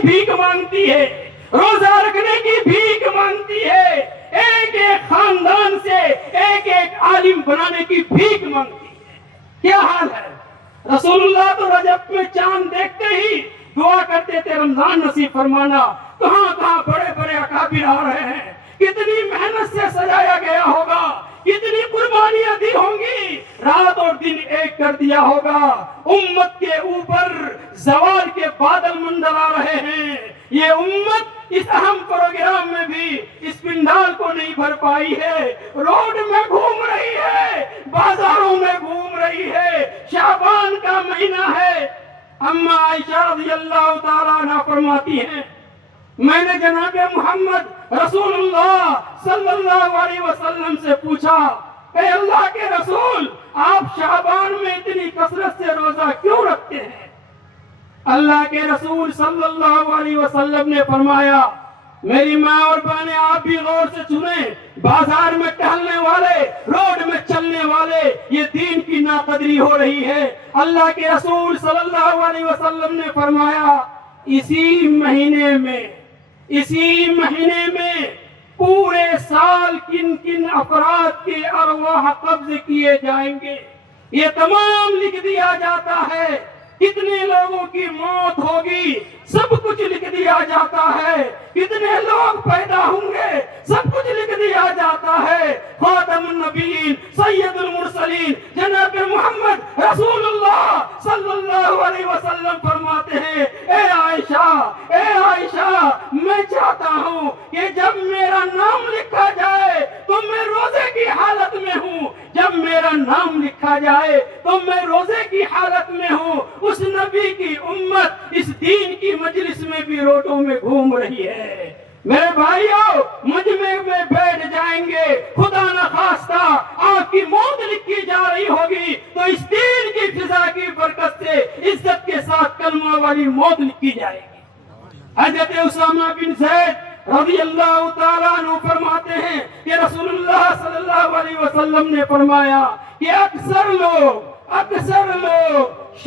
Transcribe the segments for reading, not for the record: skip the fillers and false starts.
کی بھیک مانگتی ہے، روزہ رکھنے کی بھیک مانگتی ہے، ایک ایک خاندان سے ایک ایک عالم بنانے کی بھیک مانگتی ہے. کیا حال ہے؟ رسول اللہ تو رجب میں چاند دیکھتے ہی دعا کرتے تھے رمضان نصیب فرمانا. کہاں کہاں بڑے بڑے اکابر آ رہے ہیں، کتنی محنت سے سجایا گیا ہوگا، کتنی قربانیاں دی ہوں گی، رات اور دن ایک کر دیا ہوگا. امت کے اوپر زوال کے بادل منڈلا رہے ہیں. یہ امت اس اہم پروگرام میں بھی اس پنڈال کو نہیں بھر پائی ہے. روڈ میں گھوم رہی ہے، بازاروں میں گھوم رہی ہے. شعبان کا مہینہ ہے. اما عائشہ رضی اللہ تعالیٰ عنہ فرماتی ہیں میں نے جناب محمد رسول اللہ صلی اللہ علیہ وسلم سے پوچھا اے اللہ کے رسول آپ شعبان میں اتنی کثرت سے روزہ کیوں رکھتے ہیں؟ اللہ کے رسول صلی اللہ علیہ وسلم نے فرمایا میری ماں اور بہنیں آپ بھی غور سے سنیں، بازار میں ٹہلنے والے، روڈ میں چلنے والے، یہ دین کی ناقدری ہو رہی ہے. اللہ کے رسول صلی اللہ علیہ وسلم نے فرمایا اسی مہینے میں پورے سال کن کن افراد کے ارواح قبض کیے جائیں گے یہ تمام لکھ دیا جاتا ہے. کتنے لوگوں کی موت ہوگی سب کچھ لکھ دیا جاتا ہے. کتنے لوگ پیدا ہوں گے سب کچھ لکھ دیا جاتا ہے. خاتم النبیین سید المرسلین جناب محمد رسول اللہ صلی اللہ علیہ وسلم فرماتے ہیں اے عائشہ میں چاہتا ہوں کہ جب میرا نام لکھا جائے تو میں روزے کی حالت میں ہوں، جب میرا نام لکھا جائے تو میں روزے کی حالت میں ہوں. اس نبی کی امت اس دین کی مجلس میں بھی روڈوں میں گھوم رہی ہے. میرے بھائیوں مجمع میں بیٹھ جائیں گے، خدا نخواستہ آپ کی موت لکھی جا رہی ہوگی تو اس دین کی فضا کی برکت سے عزت کے ساتھ کلمہ والی موت لکھی جائے گی. حضرت اسامہ بن زید رضی اللہ تعالیٰ عنہ فرماتے ہیں کہ رسول اللہ صلی اللہ علیہ وسلم نے فرمایا کہ اکثر لوگ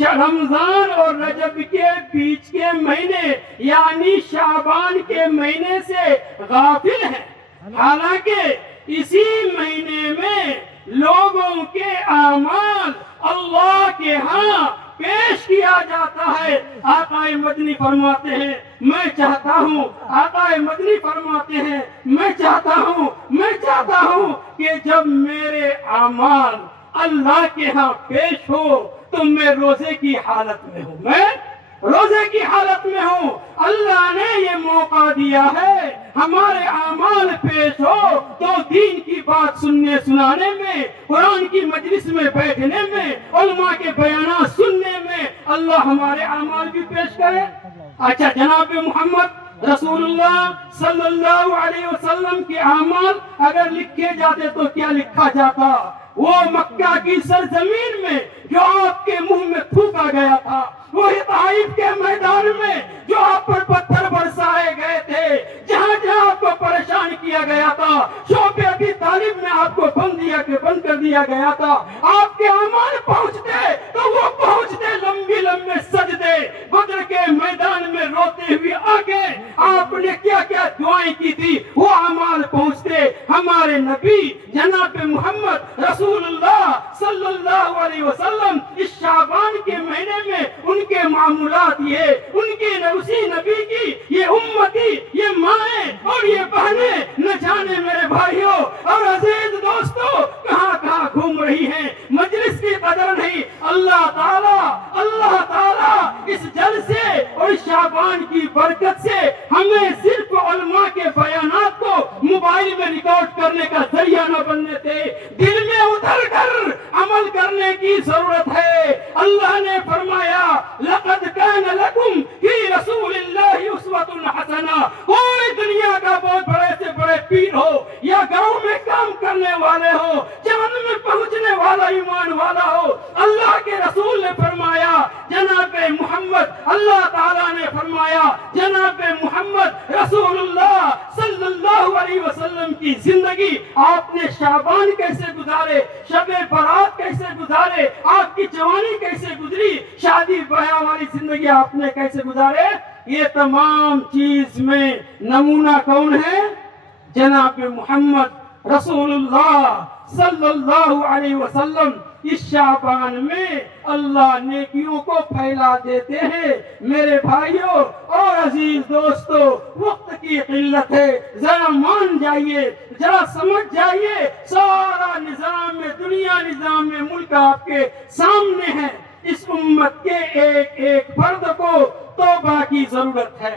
رمضان اور رجب کے بیچ کے مہینے یعنی شعبان کے مہینے سے غافل ہیں، حالانکہ اسی مہینے میں لوگوں کے اعمال اللہ کے ہاں پیش کیا جاتا ہے. آقا مدنی فرماتے ہیں میں چاہتا ہوں کہ جب میرے اعمال اللہ کے ہاں پیش ہو تو میں روزے کی حالت میں ہوں. اللہ نے یہ موقع دیا ہے ہمارے اعمال پیش ہو تو دین کی بات سننے سنانے میں، قرآن کی مجلس میں بیٹھنے میں، علماء کے بیانات سننے میں اللہ ہمارے اعمال بھی پیش کرے. اچھا جناب محمد رسول اللہ صلی اللہ علیہ وسلم کے اعمال اگر لکھے جاتے تو کیا لکھا جاتا؟ وہ مکہ کی سرزمین میں جو آپ کے منہ میں تھوکا گیا تھا، وہ طائف کے میدان میں جو آپ پر پتھر برسائے گئے تھے، جہاں جہاں آپ کو پریشان کیا گیا تھا، شوق ابی طالب میں آپ کو بند کر دیا گیا تھا، آپ کے اعمال پہنچتے تو وہ پہنچتے لمبے سجدے بدر کے میدان میں روتے ہوئے آگے آپ نے کیا کیا دعائیں کی تھی وہ اعمال پہنچتے. ہمارے نبی جناب محمد رسول اللہ صلی اللہ علیہ وسلم اس شعبان کے مہینے میں ان کے معمولات ان کی اسی نبی کی یہ امتی، یہ مائیں اور یہ بہنیں نہ جانے میرے بھائیوں اور عزیز دوستوں کہاں گھوم رہی ہیں. مجلس کی قدر نہیں. اللہ تعالیٰ اس جلسے اور اس شعبان کی برکت سے ہمیں صرف علماء کے بیانات کو موبائل میں ریکارڈ کرنے کا ذریعہ نہ بننے دے، دل میں اتر کر عمل کرنے کی ضرورت ہے. اللہ نے فرمایا لقد کان لکم فی رسول اللہ اسوۃ حسنہ. کوئی دنیا کا بہت بڑے سے بڑے پیر ہو یا گاؤں میں کام کرنے والے ہو، چاند میں پہنچنے والا ایمان والا ہو، اللہ کے رسول نے فرمایا جناب محمد، اللہ تعالیٰ نے فرمایا جناب محمد رسول اللہ صلی اللہ علیہ وسلم کی زندگی آپ نے شعبان کیسے گزارے، شب برات کیسے گزارے، آپ کی جوانی کیسے گزری، شادی بیاہ والی زندگی آپ نے کیسے گزارے. یہ تمام چیز میں نمونہ کون ہے؟ جناب محمد رسول اللہ صلی اللہ علیہ وسلم۔ اس شعبان میں اللہ نیکیوں کو پھیلا دیتے ہیں۔ میرے بھائیوں اور عزیز دوستو، وقت کی قلت ہے، ذرا مان جائیے، ذرا سمجھ جائیے، سارا نظام دنیا، نظام ملک آپ کے سامنے ہے۔ اس امت کے ایک ایک فرد کو توبہ کی ضرورت ہے۔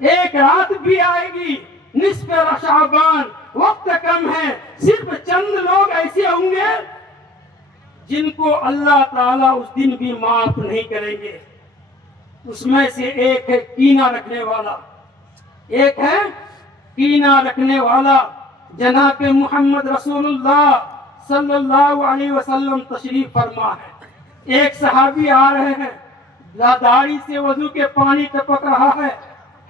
ایک رات بھی آئے گی، نصف شعبان، وقت کم ہے، صرف چند لوگ ایسے ہوں گے جن کو اللہ تعالیٰ اس دن بھی معاف نہیں کریں گے۔ اس میں سے ایک ہے کینہ رکھنے والا، ایک ہے کینہ رکھنے والا۔ جناب محمد رسول اللہ صلی اللہ علیہ وسلم تشریف فرما ہے۔ ایک صحابی آ رہے ہیں، داڑھی سے وضو کے پانی ٹپک رہا ہے،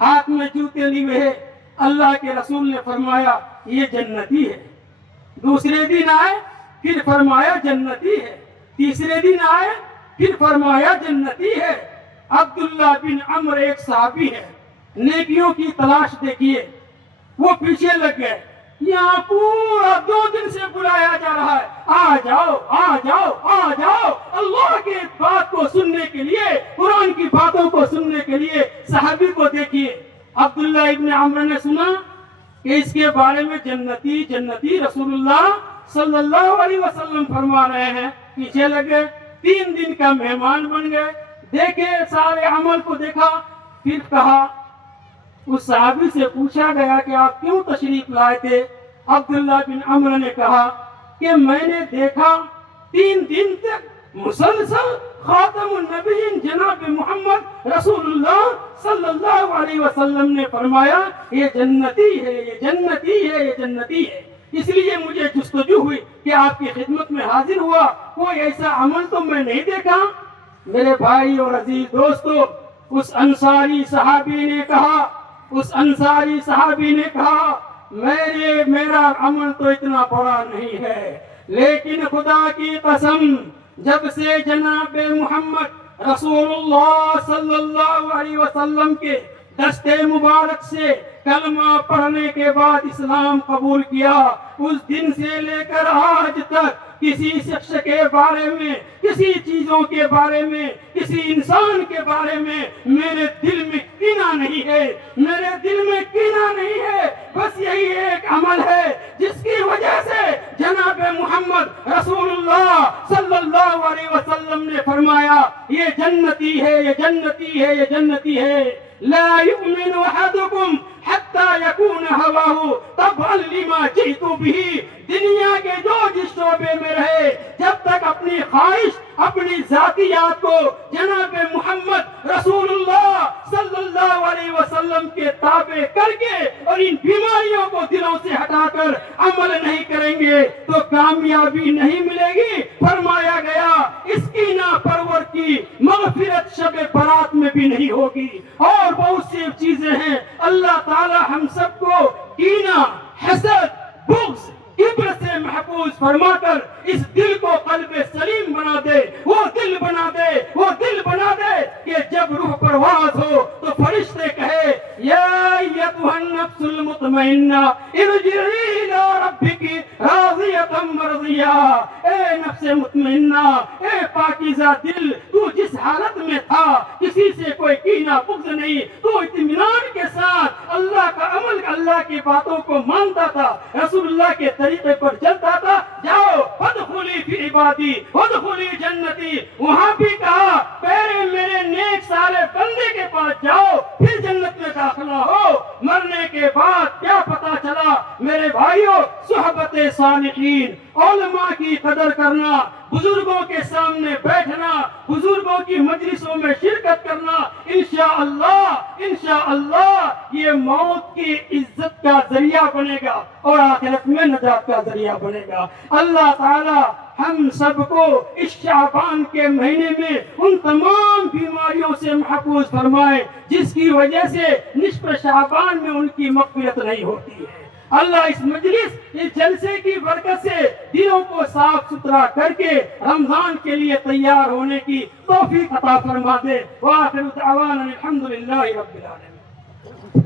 ہاتھ میں جوتے لیے ہے۔ اللہ کے رسول نے فرمایا یہ جنتی ہے۔ دوسرے دن آئے، پھر فرمایا جنتی ہے۔ تیسرے دن آئے، پھر فرمایا جنتی ہے۔ عبداللہ بن عمر ایک صحابی ہے، نیکیوں کی تلاش دیکھیے، وہ پیچھے لگ گئے۔ یہاں پورا 2 دن سے بلایا جا رہا ہے، آ جاؤ آ جاؤ آ جاؤ، اللہ کی بات کو سننے کے لیے، قرآن کی باتوں کو سننے کے لیے۔ صحابی کو دیکھیے، عبداللہ ابن عمر نے سنا کہ اس کے بارے میں جنتی جنتی رسول اللہ صلی اللہ علیہ وسلم فرما رہے ہیں، پیچھے لگ گئے، 3 دن کا مہمان بن گئے، دیکھے سارے عمل کو دیکھا، پھر کہا، اس صحابی سے پوچھا گیا کہ آپ کیوں تشریف لائے تھے؟ عبداللہ بن عمر نے کہا کہ میں نے دیکھا 3 دن تک مسلسل خاتم النبیین جناب محمد رسول اللہ صلی اللہ علیہ وسلم نے فرمایا یہ جنتی ہے، یہ جنتی ہے، یہ جنتی ہے۔ اس لیے مجھے جستجو ہوئی کہ آپ کی خدمت میں حاضر ہوا، کوئی ایسا عمل تو میں نہیں دیکھا۔ میرے بھائی اور عزیز دوستو، اس انصاری صحابی نے کہا، میرا عمل تو اتنا بڑا نہیں ہے، لیکن خدا کی قسم جب سے جناب محمد رسول اللہ صلی اللہ علیہ وسلم کے دستے مبارک سے کلمہ پڑھنے کے بعد اسلام قبول کیا، اس دن سے لے کر آج تک کسی شخص کے بارے میں، کسی چیزوں کے بارے میں، کسی انسان کے بارے میں میرے دل میں کینہ نہیں ہے، میرے دل میں کینہ نہیں ہے۔ بس یہی ایک عمل ہے جس کی وجہ سے جناب محمد رسول اللہ صلی اللہ علیہ وسلم نے فرمایا یہ جنتی ہے، یہ جنتی ہے، یہ جنتی ہے۔ لا يؤمن احدكم حتى يكون هواه تبعا لما جئت به۔ دنیا کے جو جس شعبے میں رہے، جب تک اپنی خواہش، اپنی ذاتیات کو جناب محمد رسول اللہ صلی اللہ علیہ وسلم کے تابع کر کے اور ان بیماریوں کو دلوں سے ہٹا کر عمل نہیں کریں گے تو کامیابی نہیں ملے گی۔ فرمایا گیا اس کی ناپرور کی مغفرت شب برات میں بھی نہیں ہوگی، اور بہت سی چیزیں ہیں۔ اللہ تعالی ہم سب کو کینہ، حسد، بغض، کبر سے محفوظ فرما کر اس دل کو قلب سلیم بنا دے، وہ دل بنا دے، وہ دل بنا دے کہ جب روح پرواز ہو تو فرشتے کہے یا ایتھا النفس المطمئنہ ارجعی الی ربک راضیۃ مرضیہ۔ اے نفس مطمئنہ، اے پاکیزہ دل، تو جس حالت میں تھا، کسی سے کوئی کینہ بغض نہیں، تو اطمینان کے ساتھ اللہ کا عمل، اللہ کی باتوں کو مانتا تھا، رسول اللہ کے طریقے پر چلتا تھا، جاؤ ادخلی فی عبادی ادخلی جنتی۔ وہاں بھی کہا پہلے میرے نیک سارے بندے کے پاس جاؤ پھر جنت میں داخلہ ہو۔ مرنے کے بعد کیا پتا چلا؟ میرے بھائیوں، صحبت صالحین، علماء کی قدر کرنا، بزرگوں کے سامنے بیٹھنا، بزرگوں کی مجلسوں میں شرکت کرنا، انشاءاللہ یہ موت کی عزت کا ذریعہ بنے گا اور آخرت میں نجات کا ذریعہ بنے گا۔ اللہ تعالی ہم سب کو اس شعبان کے مہینے میں ان تمام بیماریوں سے محفوظ فرمائے جس کی وجہ سے نصف شعبان میں ان کی مغفرت نہیں ہوتی ہے۔ اللہ اس مجلس اس جلسے کی برکت سے دلوں کو صاف ستھرا کر کے رمضان کے لیے تیار ہونے کی توفیق عطا فرما دے۔ وآخر دعوانا الحمدللہ رب العالمین۔